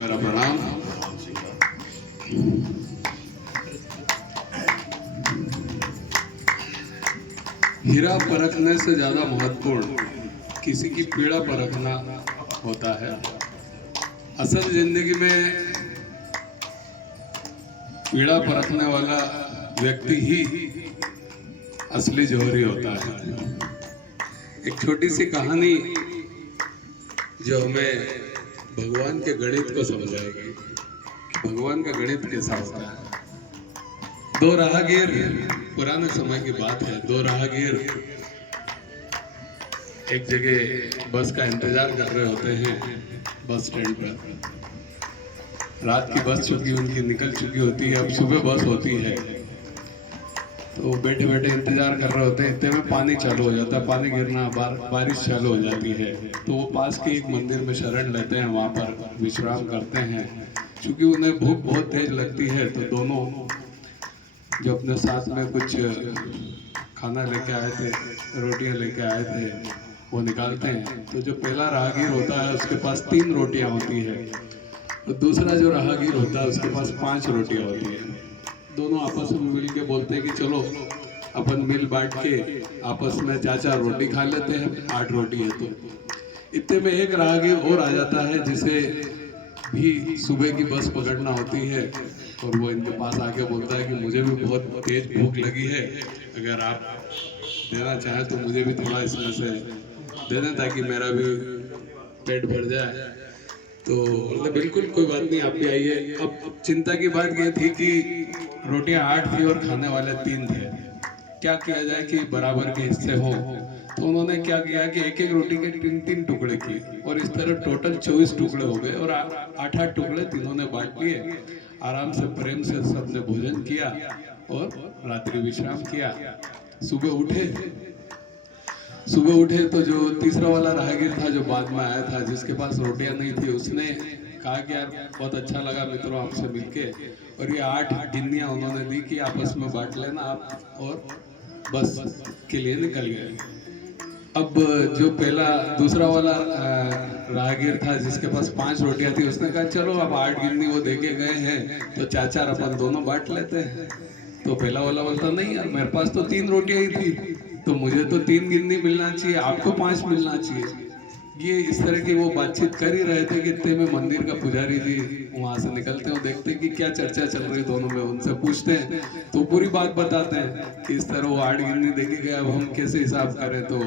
मेरा प्रणाम। हीरा परखने से ज्यादा महत्वपूर्ण किसी की पीड़ा परखना होता है। असल जिंदगी में पीड़ा परखने वाला व्यक्ति ही असली जौहरी होता है। एक छोटी सी कहानी जो हमें भगवान के गणित को समझाएगी कि भगवान का गणित कैसा होता है। दो राहगीर, पुराने समय की बात है, दो राहगीर एक जगह बस का इंतजार कर रहे होते हैं बस स्टैंड पर। रात की बस चुकी उनकी निकल चुकी होती है, अब सुबह बस होती है। तो बैठे बैठे इंतजार कर रहे होते हैं, इतने में पानी चालू हो जाता है, पानी गिरना, बारिश चालू हो जाती है। तो वो पास के एक मंदिर में शरण लेते हैं, वहाँ पर विश्राम करते हैं। क्योंकि उन्हें भूख बहुत तेज लगती है, तो दोनों जो अपने साथ में कुछ खाना लेके आए थे, रोटियां लेके आए थे, वो निकालते हैं। तो जो पहला राहगीर होता है उसके पास 3 रोटियां होती है, तो दूसरा जो राहगीर होता है उसके पास 5 रोटियां होती है। दोनों आपस में मिल के बोलते हैं कि चलो अपन मिल बांट के आपस में 4-4 रोटी खा लेते हैं, 8 रोटी है। तो इतने में एक राहगीर और आ जाता है जिसे भी सुबह की बस पकड़ना होती है, और वो इनके पास आके बोलता है कि मुझे भी बहुत तेज भूख लगी है, अगर आप देना चाहें तो मुझे भी थोड़ा इसमें से दे दें ताकि मेरा भी पेट भर जाए। तो बोलते बिल्कुल कोई बात नहीं, आप भी आइए। अब चिंता की बात यह थी कि रोटियां 8 थी और खाने वाले 3 थे। क्या किया जाए कि बराबर के हिस्से हो। तो उन्होंने क्या किया कि एक एक रोटी के 3-3 टुकड़े किए, और इस तरह टोटल 24 टुकड़े हो गए, और 8-8 टुकड़े तीनों ने बांट लिए। आराम से प्रेम से सबने भोजन किया और रात्रि विश्राम किया। सुबह उठे तो जो तीसरा वाला राहगीर था जो बाद में आया था, जिसके पास रोटियां नहीं थी, उसने कहा कि यार बहुत अच्छा लगा मित्रों आपसे मिलके, और ये 8 गिन्नियां उन्होंने दी कि आपस में बांट लेना आप, और बस के लिए निकल गए। अब जो दूसरा वाला राहगीर था जिसके पास 5 रोटियां थी, उसने कहा चलो अब 8 गिन्नी वो देके गए हैं तो 4-4 अपन दोनों बांट लेते हैं। तो पहला वाला बोलता नहीं यार, मेरे पास तो 3 रोटियां ही थी, तो मुझे तो 3 गिन्नी मिलना चाहिए, आपको 5 मिलना चाहिए। ये इस तरह की वो बातचीत कर ही रहे थे कि इतने में मंदिर का पुजारी जी वहां से निकलते हैं, देखते हैं कि क्या चर्चा चल रही दोनों में। उनसे पूछते हैं तो पूरी बात बताते हैं कि इस तरह वो 8 गिन्नी देके गए, अब हम कैसे हिसाब करें। तो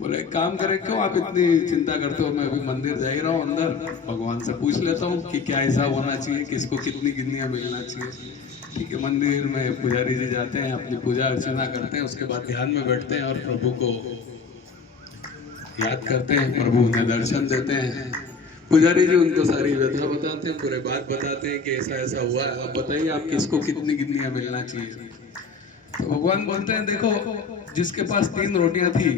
बोले एक काम करें, क्यों आप इतनी चिंता करते हो, मैं अभी मंदिर जा ही रहा हूँ अंदर, भगवान से पूछ लेता हूँ कि क्या हिसाब होना चाहिए, किसको कितनी गिन्नियां मिलना चाहिए। ठीक है, मंदिर में पुजारी जी जाते हैं, अपनी पूजा अर्चना करते हैं, उसके बाद ध्यान में बैठते हैं और प्रभु को याद करते हैं। प्रभु उन्हें दर्शन देते हैं। पुजारी जी उनको सारी व्यथा बताते हैं, पूरे बात बताते हैं कि ऐसा ऐसा हुआ है, अब बताइए आप किसको कितनी गिन्नियां मिलना चाहिए। तो भगवान बोलते हैं देखो, जिसके पास 3 रोटियां थी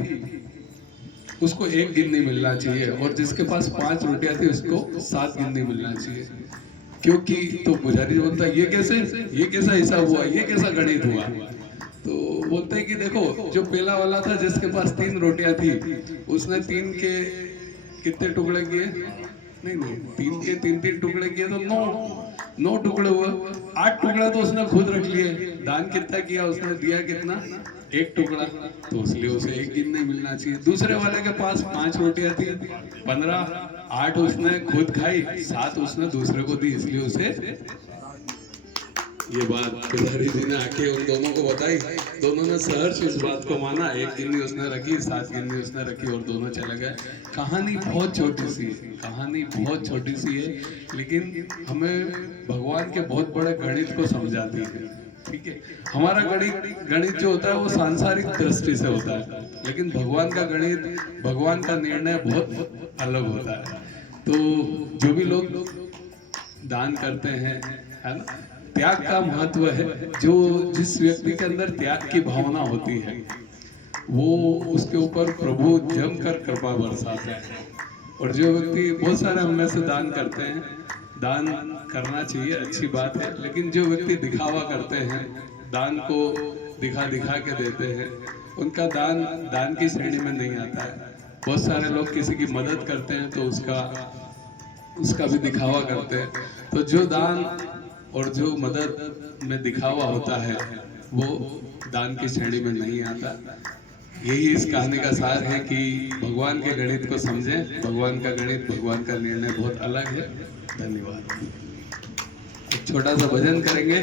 उसको 1 गिन्नी मिलना चाहिए, और जिसके पास 5 रोटियां थी उसको 7 गिन्नी मिलना चाहिए। क्योंकि तो पुजारी बोलता है ये कैसा हिसाब हुआ, ये कैसा गणित हुआ। तो बोलते हैं कि देखो, जो पहला वाला था जिसके पास 3 रोटियां थी, उसने 3 के कितने टुकड़े किए, नहीं 3 के 3-3 टुकड़े किए तो 9 टुकड़े हुए। 8 टुकड़ा तो उसने खुद रख लिए। दान कितना किया उसने, दिया कितना, 1 टुकड़ा, तो इसलिए उसे 1 गिन्नी मिलना चाहिए। दूसरे वाले के पास 5 रोटियां थी, 15, 8 उसने खुद खाई, 7 उसने दूसरे को दी, इसलिए उसे। ये बात पुजारी जी ने आके उन दोनों को बताई। दोनों ने सहर्ष इस बात को माना, 1 गिन्नी उसने रखी, 7 गिन्नी उसने रखी, और दोनों चले गए। कहानी बहुत छोटी सी है, कहानी बहुत छोटी सी है, लेकिन हमें भगवान के बहुत बड़े गणित को समझाती है। ठीक है, हमारा गणित जो होता है वो सांसारिक दृष्टि से होता है, लेकिन भगवान का गणित, भगवान का निर्णय बहुत अलग होता है। तो जो भी लोग दान करते हैं, है ना, त्याग का महत्व है। जिस व्यक्ति के अंदर त्याग की भावना होती है, वो उसके ऊपर प्रभु जमकर कृपा बरसाता है। और जो व्यक्ति, बहुत सारे हम में से दान करते हैं, दान करना चाहिए, अच्छी बात है, लेकिन जो व्यक्ति दिखावा करते हैं, दान को दिखा के देते हैं, उनका दान की श्रेणी में नहीं आता है। बहुत सारे लोग किसी की मदद करते हैं तो उसका उसका भी दिखावा करते हैं। तो जो दान और जो मदद में दिखावा होता है वो दान की श्रेणी में नहीं आता। यही इस कहानी का सार है कि भगवान के गणित को समझें। भगवान का गणित, भगवान का निर्णय बहुत अलग है। धन्यवाद। एक छोटा सा भजन करेंगे।